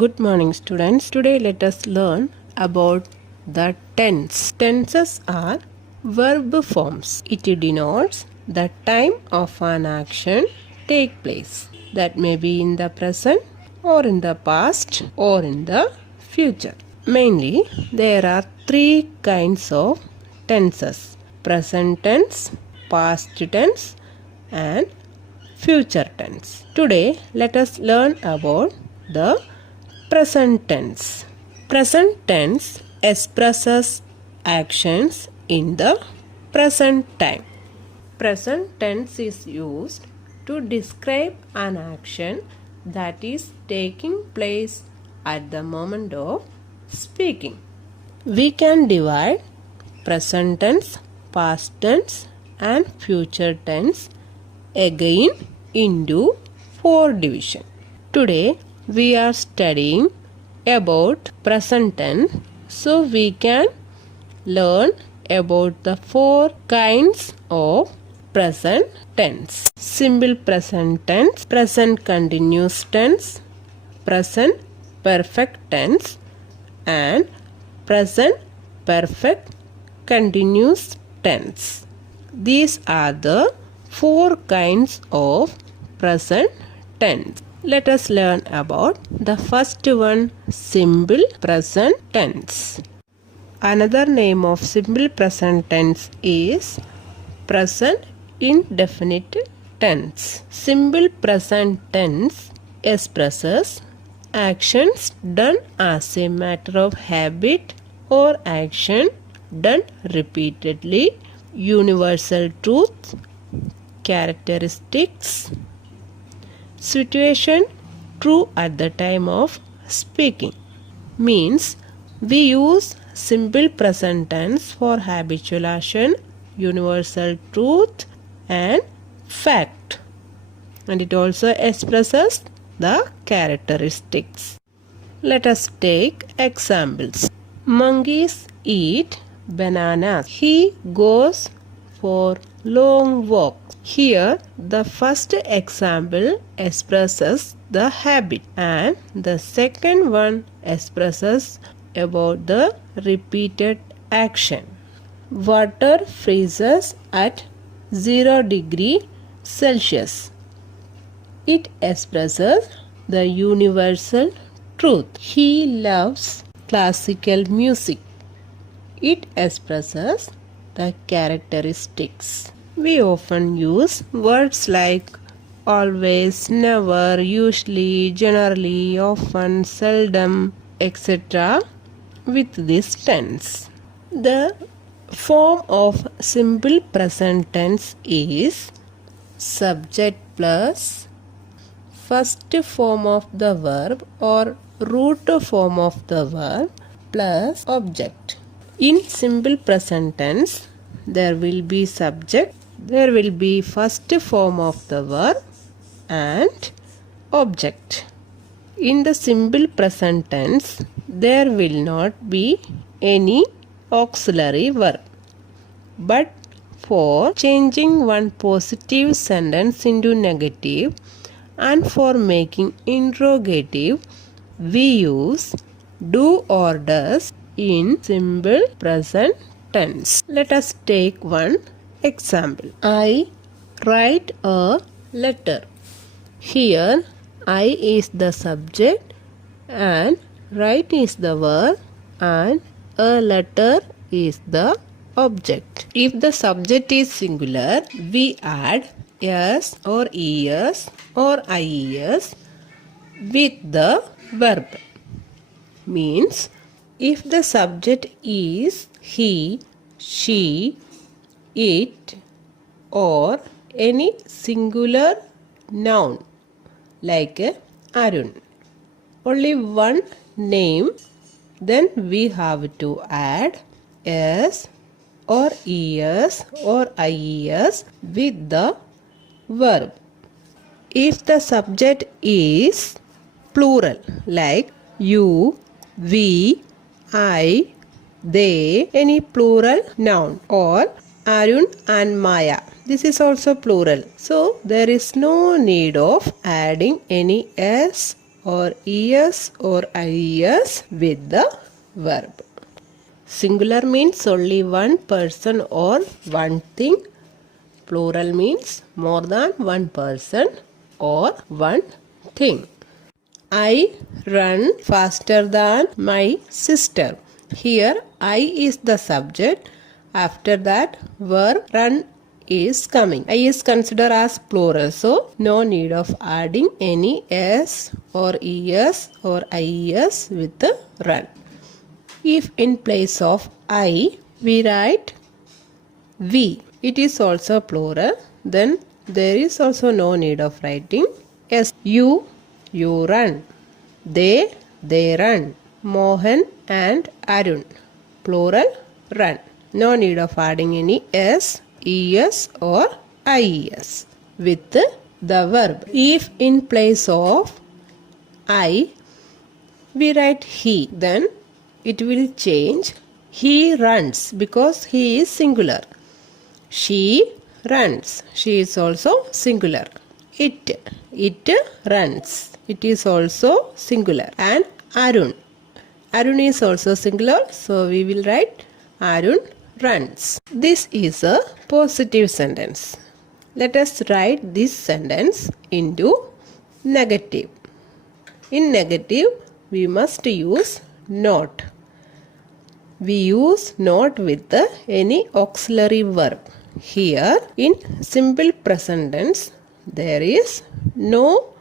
Good morning, students. Today let us learn about the tense. Tenses are verb forms. It denotes the time of an action take place. That may be in the present or in the past or in the future. Mainly, there are three kinds of tenses: present tense, past tense, and future tense. Today, let us learn about the present tense. Present tense expresses actions in the present time. Present tense is used to describe an action that is taking place at the moment of speaking. We can divide present tense, past tense, and future tense again into four divisions. Today we are studying about present tense, so we can learn about the four kinds of present tense: simple present tense, present continuous tense, present perfect tense, and present perfect continuous tense. These are the four kinds of present tense. Let us learn about the first one, simple present tense. Another name of simple present tense is present indefinite tense. Simple present tense expresses actions done as a matter of habit or action done repeatedly, universal truth, characteristics, situation true at the time of speaking. Means we use simple present tense for habitual action, universal truth, and fact. And it also expresses the characteristics. Let us take examples. Monkeys eat bananas. He goes for long walks. Here, the first example expresses the habit and the second one expresses about the repeated action. Water freezes at 0 degree Celsius. It expresses the universal truth. He loves classical music. It expresses the characteristics. We often use words like always, never, usually, generally, often, seldom, etc. with this tense. The form of simple present tense is subject plus first form of the verb or root form of the verb plus object. In simple present tense, there will be subject, there will be first form of the verb and object. In the simple present tense, there will not be any auxiliary verb. But for changing one positive sentence into negative and for making interrogative, we use do or does in simple present tense. Let us take one example. I write a letter. Here, I is the subject and write is the verb and a letter is the object. If the subject is singular, we add s or es or ies with the verb. Means, if the subject is he, she, it, or any singular noun like Arun, only one name, then we have to add s or es or ies with the verb. If the subject is plural like you, we, I, they, any plural noun, or Arun and Maya, this is also plural. So there is no need of adding any s or es or ies with the verb. Singular means only one person or one thing. Plural means more than one person or one thing. I run faster than my sister. Here I is the subject. After that verb run is coming. I is considered as plural, so no need of adding any s or es or ies with the run. If in place of I we write we, it is also plural, then there is also no need of writing s. You run. They run. Mohan and Arun, plural, run. No need of adding any s, es or ies with the verb. If in place of I we write he, then it will change. He runs because he is singular. She runs. She is also singular. It runs. It is also singular. And Arun is also singular, so we will write Arun runs. This is a positive sentence. Let us write this sentence into negative. In negative, we must use not. We use not with any auxiliary verb. Here, in simple present tense, there is no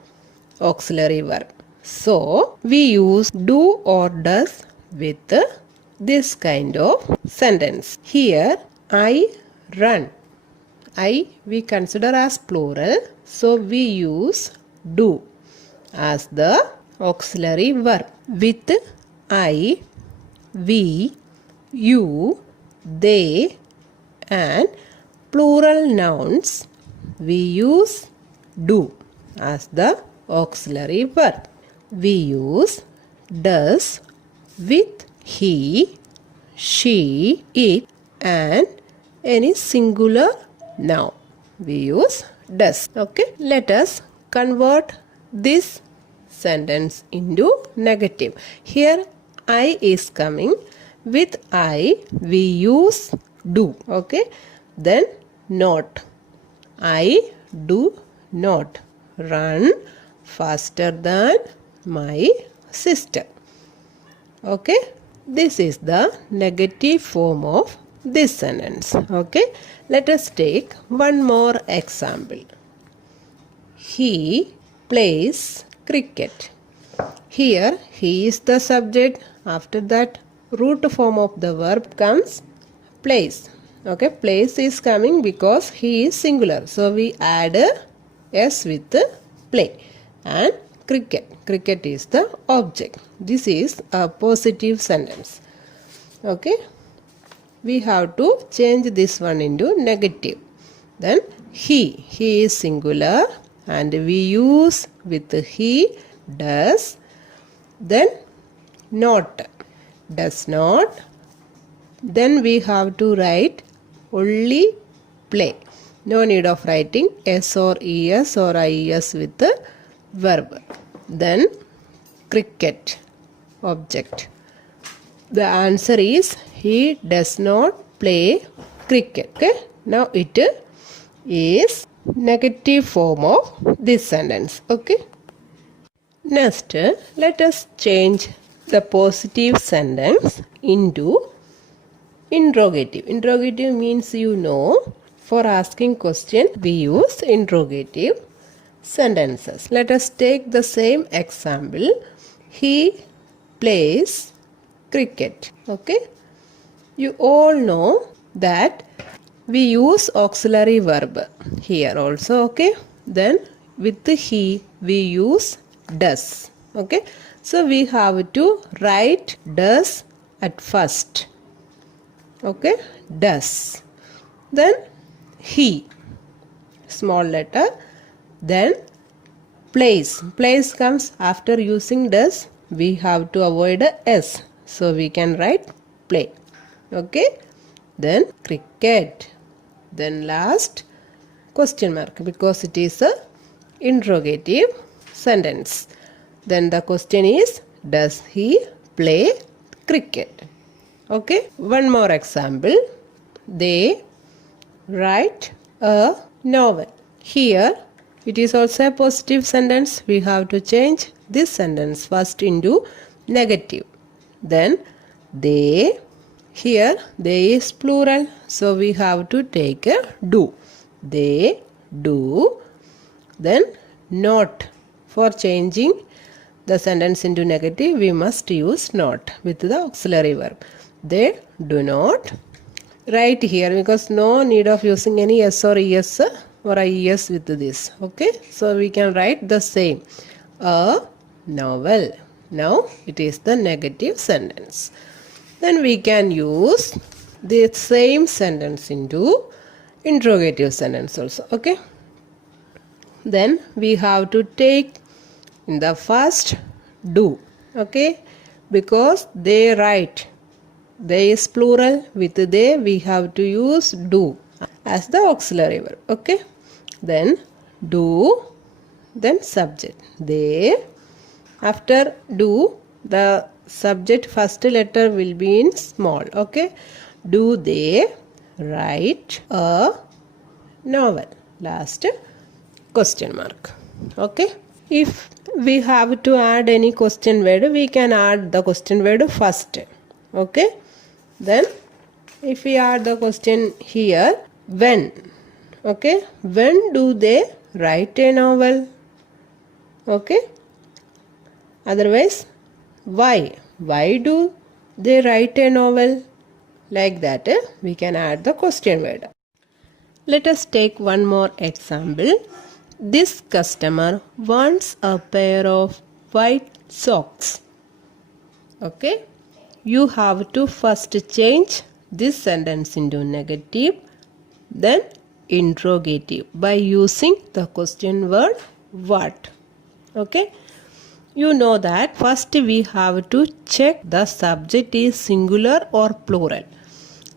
auxiliary verb. So, we use do or does with this kind of sentence. Here, I run. I we consider as plural, so we use do as the auxiliary verb. With I, we, you, they and plural nouns, we use do as the auxiliary verb. We use does with he, she, it and any singular noun. We use does. Okay. Let us convert this sentence into negative. Here I is coming. With I we use do. Okay. Then not. I do not run faster than my sister. Okay. This is the negative form of this sentence. Okay. Let us take one more example. He plays cricket. Here he is the subject. After that root form of the verb comes plays. Okay, plays is coming because he is singular. So we add s with play. And cricket. Cricket is the object. This is a positive sentence. Okay. We have to change this one into negative. Then he is singular and we use with he does. Then not, does not. Then we have to write only play. No need of writing s or es or ies with the verb. Then cricket, object. The answer is he does not play cricket. Okay. Now it is negative form of this sentence. Okay. Next, let us change the positive sentence into interrogative. Interrogative means for asking question we use interrogative sentences. Let us take the same example. He plays cricket. Okay. You all know that we use auxiliary verb here also. Okay. Then with he we use does. Okay. So we have to write does at first. Okay. Does. Then he, small letter. Then plays. Plays comes after using does. We have to avoid a s. So we can write play. Okay. Then cricket. Then last question mark because it is a interrogative sentence. Then the question is, does he play cricket? Okay, one more example. They write a novel. Here, it is also a positive sentence. We have to change this sentence first into negative. Then, they, here, they is plural. So, we have to take a do. They do. Then, not. For changing the sentence into negative, we must use not with the auxiliary verb. They do not write here, because no need of using any s or es or ies with this. Okay, so we can write the same, a novel. Now it is the negative sentence. Then we can use the same sentence into interrogative sentence also. Okay, then we have to take in the first do. Okay, because they write, they is plural, with they we have to use do as the auxiliary verb. Okay, then do, then subject. They, after do, the subject first letter will be in small. Okay, do they write a novel? Last question mark. Okay, if we have to add any question word, we can add the question word first. Okay, then if we add the question here, when. Okay, when do they write a novel? Okay, otherwise, why do they write a novel? Like that, we can add the question word. Let us take one more example. This customer wants a pair of white socks. Okay, you have to first change this sentence into negative, then interrogative by using the question word what. Okay, you know that first we have to check the subject is singular or plural.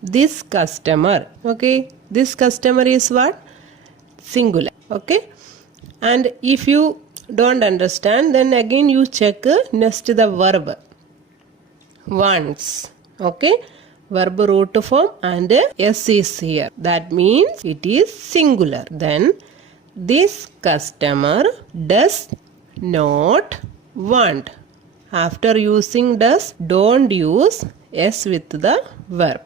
This customer, okay, this customer is what? Singular. Okay, and if you don't understand, then again you check next the verb once. Okay, verb root form and s is here, that means it is singular. Then this customer does not want. After using does, don't use s with the verb.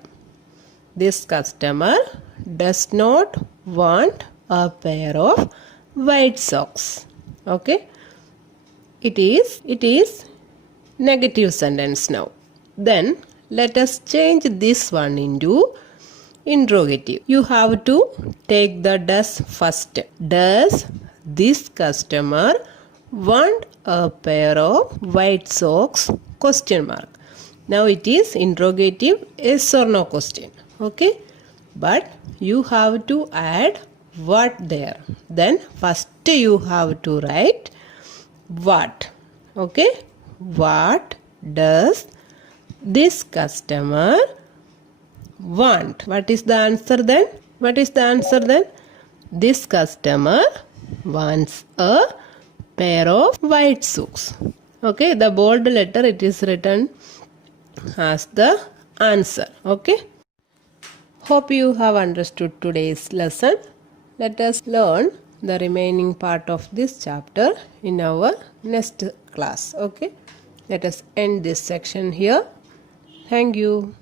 This customer does not want a pair of white socks. Okay, it is negative sentence now. Then let us change this one into interrogative. You have to take the does first. Does this customer want a pair of white socks? Question mark. Now it is interrogative, yes or no question. Okay, but you have to add what there. Then first you have to write what. Okay, what does this customer want? What is the answer then? What is the answer then? This customer wants a pair of white socks. Okay, the bold letter it is written as the answer. Okay, hope you have understood today's lesson. Let us learn the remaining part of this chapter in our next class. Okay, let us end this section here. Thank you.